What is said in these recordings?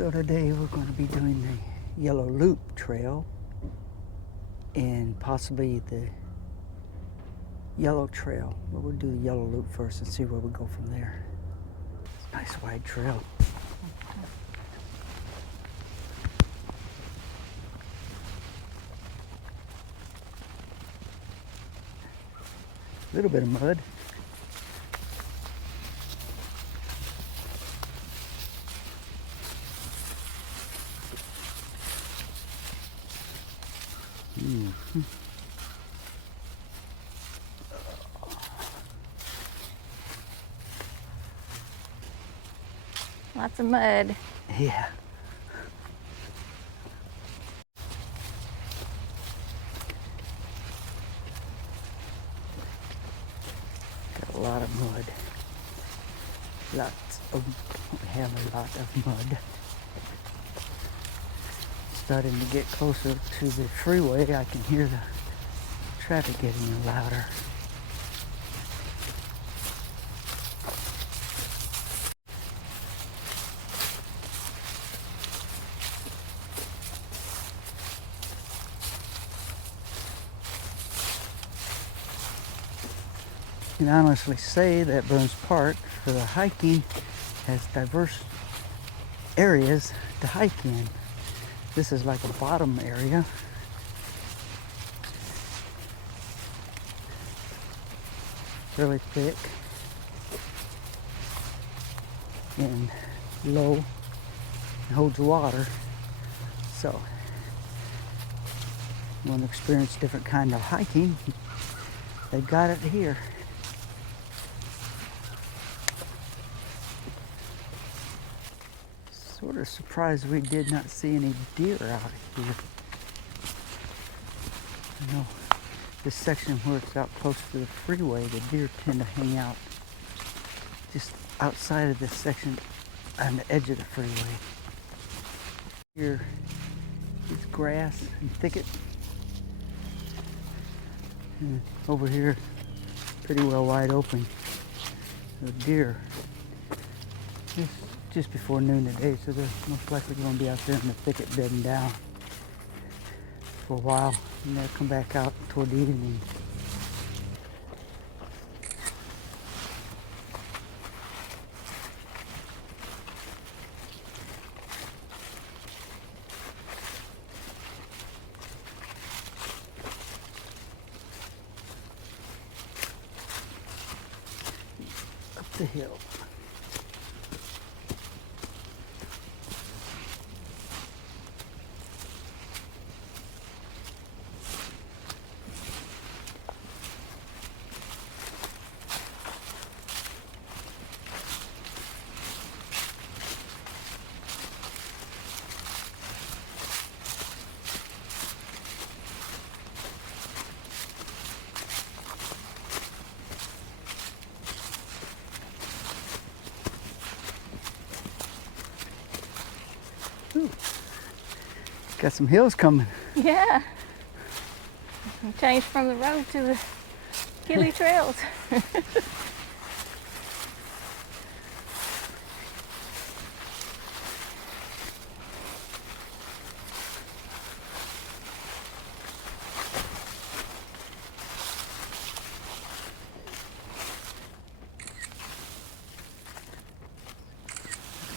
So today we're going to be doing the Yellow Loop Trail and possibly the Yellow Trail. But we'll do the Yellow Loop first and see where we go from there. Nice wide trail. A little bit of mud. Mm-hmm. Lots of mud. Yeah. Got a lot of mud. We have a lot of mud. Starting to get closer to the freeway, I can hear the traffic getting louder. I can honestly say that Burns Park for the hiking has diverse areas to hike in. This is like a bottom area. Really thick and low and holds water. So you want to experience different kind of hiking, they've got it here. Sort of surprised we did not see any deer out here. I know this section where it's out close to the freeway, the deer tend to hang out just outside of this section on the edge of the freeway. Here is grass and thicket. And over here, pretty well wide open. The deer. It's just before noon today, so they're most likely going to be out there in the thicket bedding down for a while, and they'll come back out toward the evening. Up the hill. Ooh. Got some hills coming. Yeah. Changed from the road to the hilly trails.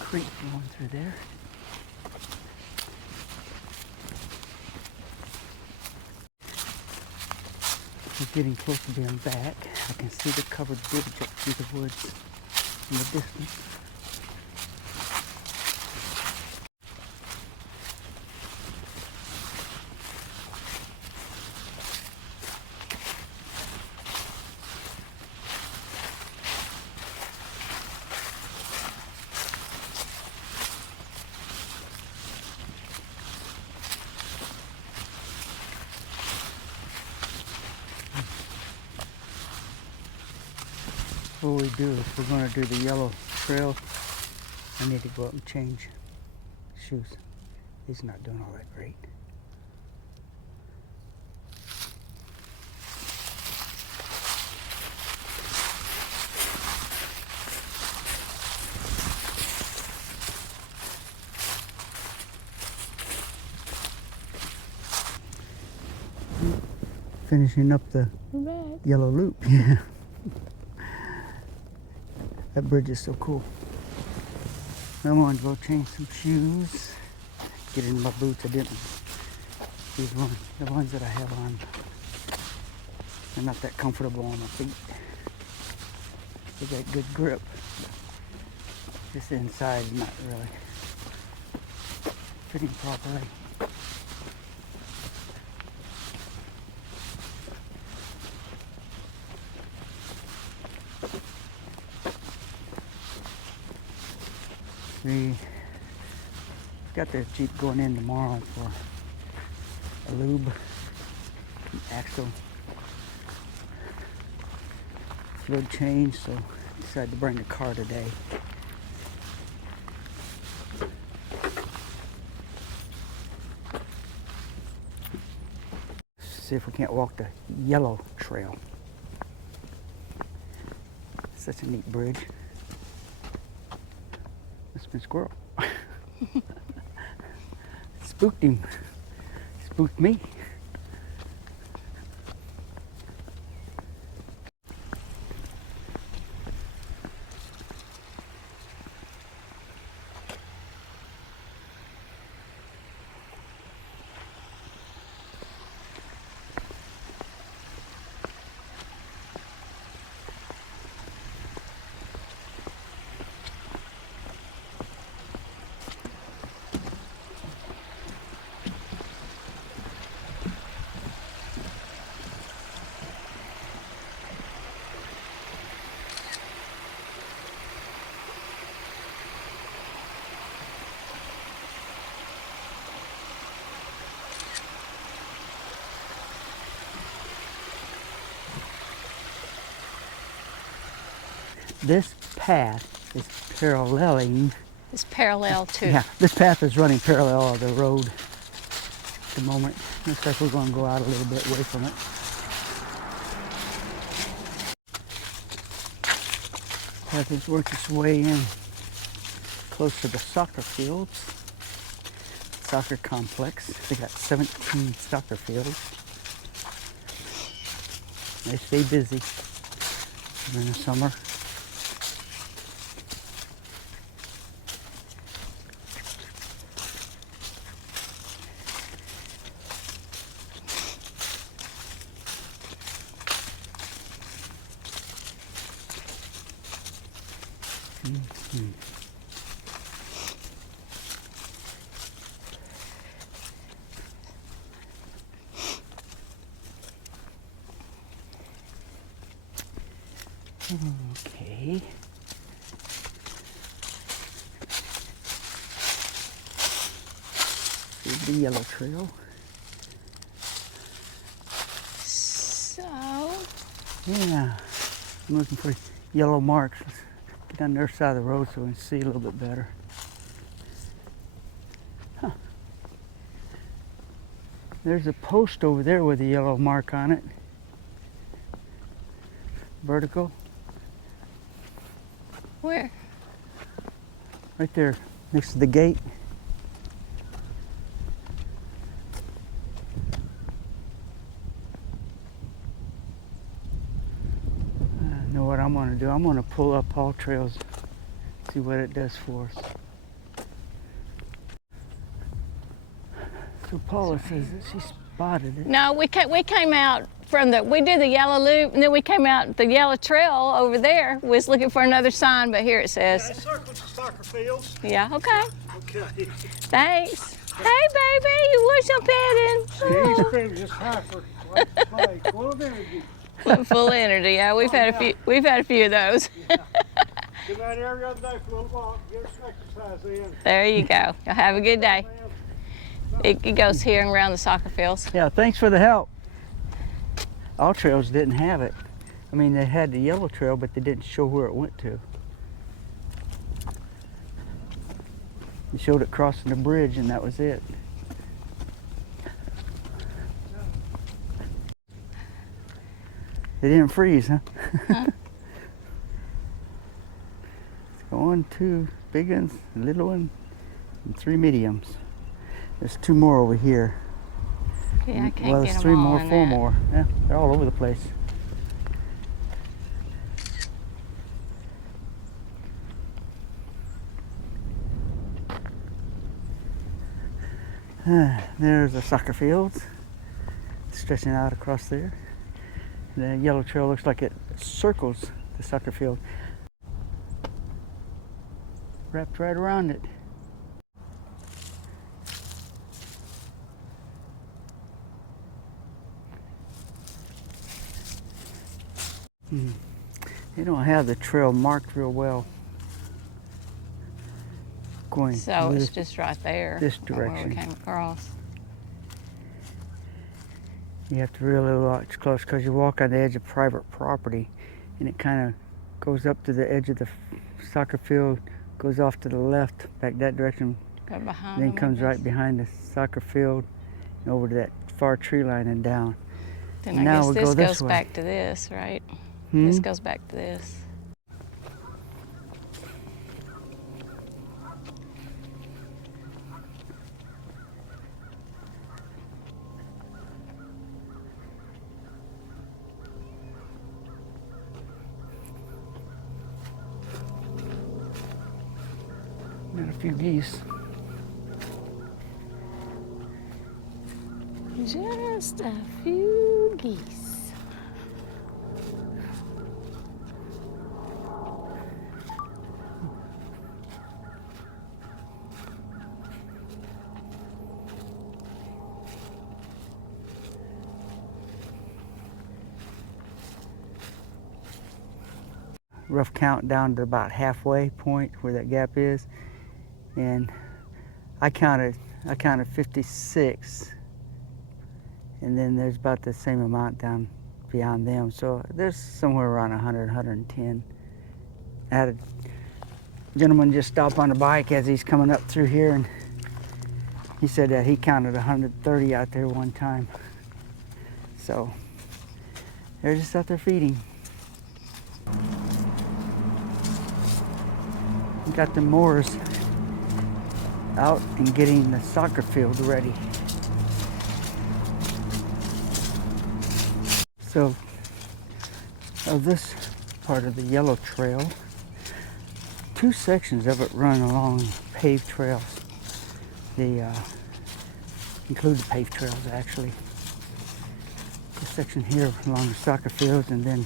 Creek going through there. We're getting close to being back. I can see the covered bridge up through the woods in the distance. What we do if we're going to do the Yellow Trail, I need to go up and change shoes. These are not doing all that great. finishing up the Bad. yellow loop. Yeah. That bridge is so cool. I'm going to go change some shoes. Get into my boots. I didn't. These ones, the ones that I have on, they're not that comfortable on my feet. They got good grip. Just the inside is not really fitting properly. We got the Jeep going in tomorrow for a lube, axle fluid change, so decided to bring the car today. See if we can't walk the yellow trail. Such a neat bridge. That's been squirrel. Spooked him. Spooked me. This path is paralleling. It's parallel to. Yeah, this path is running parallel to the road at the moment. Looks like we're going to go out a little bit away from it. Path has worked its way in close to the soccer fields, soccer complex. They got 17 soccer fields. They stay busy during the summer. Okay. See the yellow trail. So. Yeah. I'm looking for yellow marks. Let's get on the other side of the road so we can see a little bit better. Huh. There's a post over there with a yellow mark on it. Vertical. Where? Right there, next to the gate. I know what I'm going to do. I'm going to pull up All Trails, see what it does for us. So Paula says that she spotted it. No, we came out from we did the yellow loop, and then we came out the yellow trail over there. We was looking for another sign, but here it says. Yeah, it circles the soccer fields. Yeah, okay. Okay. Thanks. Hey, baby, you want some petting? He's cream just hyper. Like, full of energy. Full energy. Yeah, we've had a few. We've had a few of those. Yeah. Get out every other day for a little walk. Get some exercise in. There you go. Y'all have a good day. It goes here and around the soccer fields. Yeah, thanks for the help. All Trails didn't have it. I mean, they had the yellow trail, but they didn't show where it went to. They showed it crossing the bridge, and that was it. They didn't freeze, huh? Huh? It's going 2 big ones, a little one, and 3 mediums. There's 2 more over here. Yeah, I can't Well, get there's them 3 all more, in 4 that. more. Yeah, they're all over the place. There's a soccer field stretching out across there. The yellow trail looks like it circles the soccer field, wrapped right around it. They don't have the trail marked real well. Going So it's this, just right there. this from where we direction. came across. You have to really watch close because you walk on the edge of private property, and it kind of goes up to the edge of the soccer field, goes off to the left, back that direction, Go behind and then them, I comes right guess. behind the soccer field and over to that far tree line and down. Then And I now guess we this go this goes way. back to this, right? Hmm? This goes back to this. Got a few geese. Just a few geese. Rough count down to about halfway point where that gap is, and I counted 56, and then there's about the same amount down beyond them, so there's somewhere around 100, 110. I had a gentleman just stop on a bike as he's coming up through here, and he said that he counted 130 out there one time. So they're just out there feeding. Got the mowers out and getting the soccer field ready. So, this part of the yellow trail, 2 sections of it run along paved trails. They include the paved trails actually. The section here along the soccer fields and then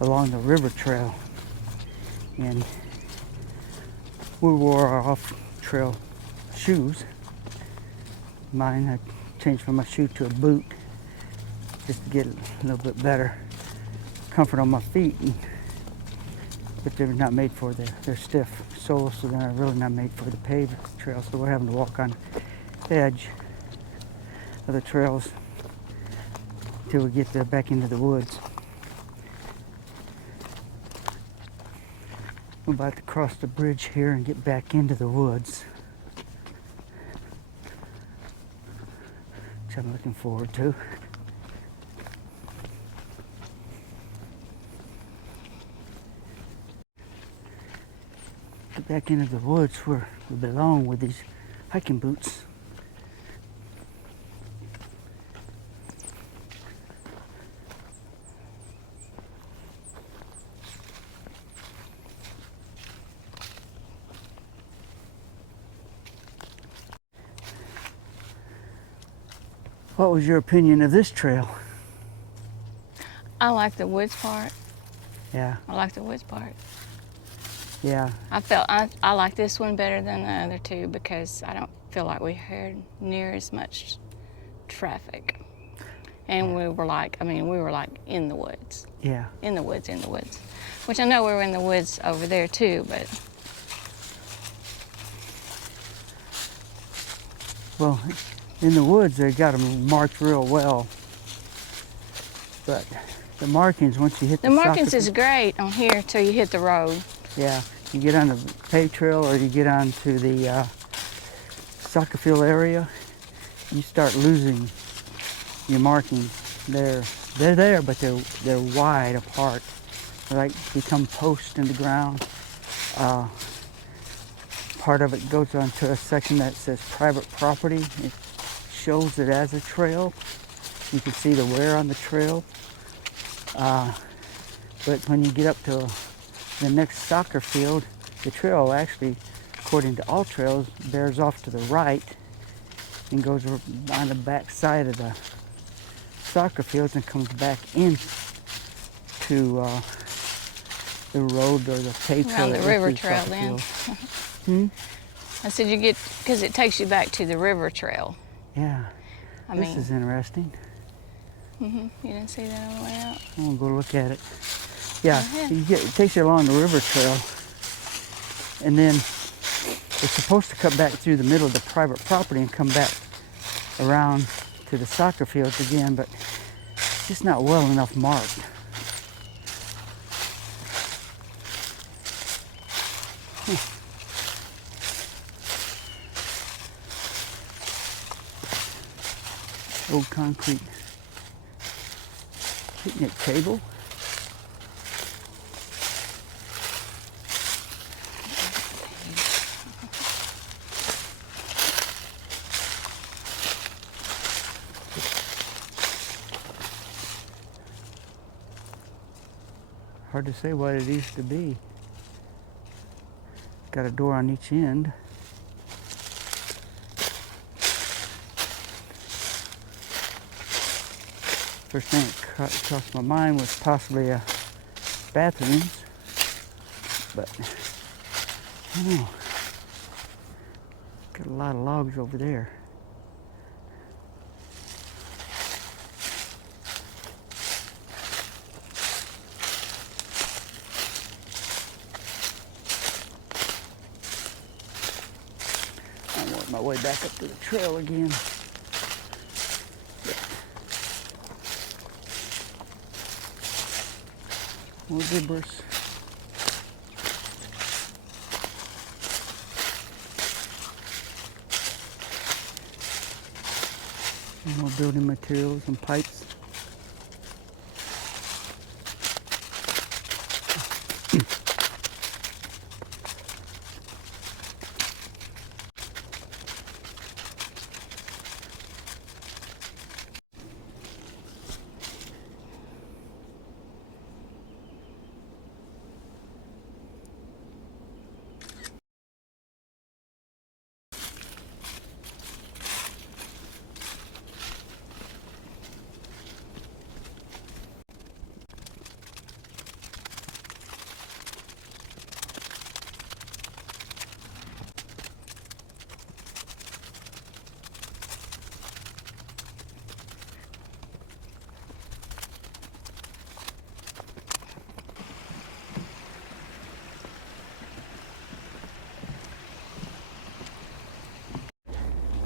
along the river trail. And we wore our off-trail shoes. Mine, I changed from my shoe to a boot just to get a little bit better comfort on my feet. But they're not made for they're stiff soles, so they're really not made for the paved trail. So we're having to walk on the edge of the trails until we get back into the woods. We're about to cross the bridge here and get back into the woods, which I'm looking forward to. Get back into the woods where we belong with these hiking boots. What was your opinion of this trail? I like the woods part. Yeah, I like the woods part. yeah, I like this one better than the other two because I don't feel like we had near as much traffic. And we were like in the woods. yeah. In the woods. Which I know we were in the woods over there too, but Well, in the woods they got them marked real well, but the markings once you hit the markings is great on here till you hit the road. yeah, you get on the paved trail or you get onto the soccer field area, you start losing your markings. They're there, but they're wide apart. They like become posts in the ground. Part of it goes onto a section that says private property. It shows it as a trail. You can see the wear on the trail. But when you get up to the next soccer field, the trail actually, according to all trails, bears off to the right and goes on the back side of the soccer fields and comes back in to the road or the paved trail. Around the river trail then. I said you get, because it takes you back to the river trail. Yeah. I This mean, is interesting. you didn't see that on the way out? I'm gonna go look at it. Yeah, ahead. it takes you along the river trail, and then it's supposed to cut back through the middle of the private property and come back around to the soccer fields again, but it's just not well enough marked. Old concrete picnic table. Hard to say what it used to be. Got a door on each end. First thing that crossed my mind was possibly bathrooms, but I don't know. Got a lot of logs over there. I work my way back up to the trail again. More gibbers. More building materials and pipes.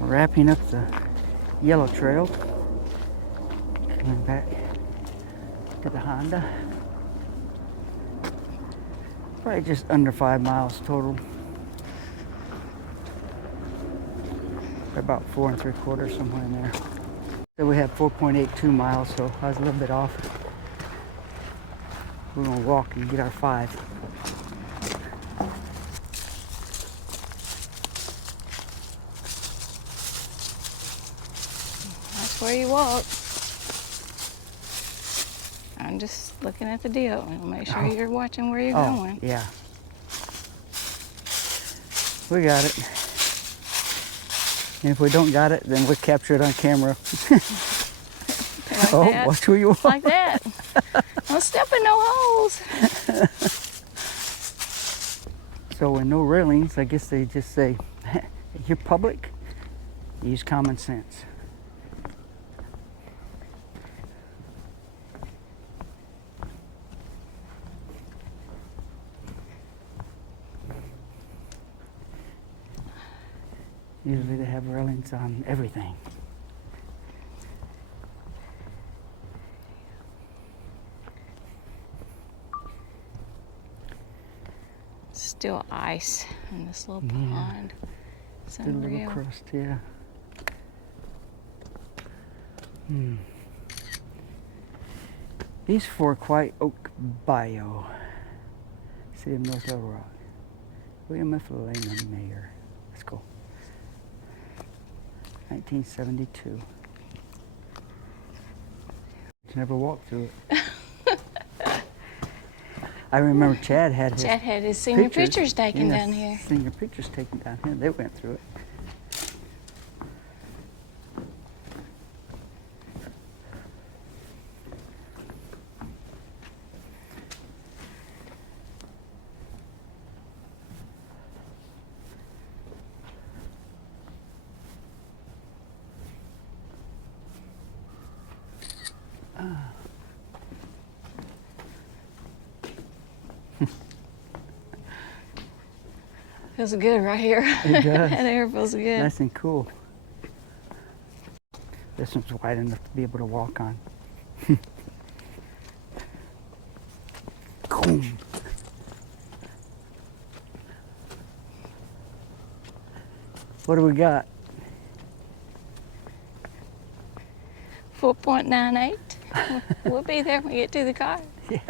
Wrapping up the yellow trail, coming back to the Honda. Probably just under 5 miles total. About 4 3/4, somewhere in there. So we have 4.82 miles, so I was a little bit off. We're gonna walk and get our 5. Where you walk. I'm just looking at the deal and make sure you're watching where you're going. Yeah. We got it. And if we don't got it, then we'll capture it on camera. Like that. Watch where you walk. Like that. Don't step in no holes. So with no railings, I guess they just say, you're public, use common sense. Usually they have railings on everything. Still ice in this little pond. It's Still a little unreal. crust, yeah. These 4 White Oak Bio. City of North Little Rock. William F. Lehman, Mayor. Let's go. 1972. Never walked through it. I remember Chad had his Chad had his senior pictures taken yeah, down here. Senior pictures taken down here. They went through it. Feels good right here. It does. That air feels good. Nice and cool. This one's wide enough to be able to walk on. Boom. What do we got? 4.98. We'll be there when we get to the car. Yeah.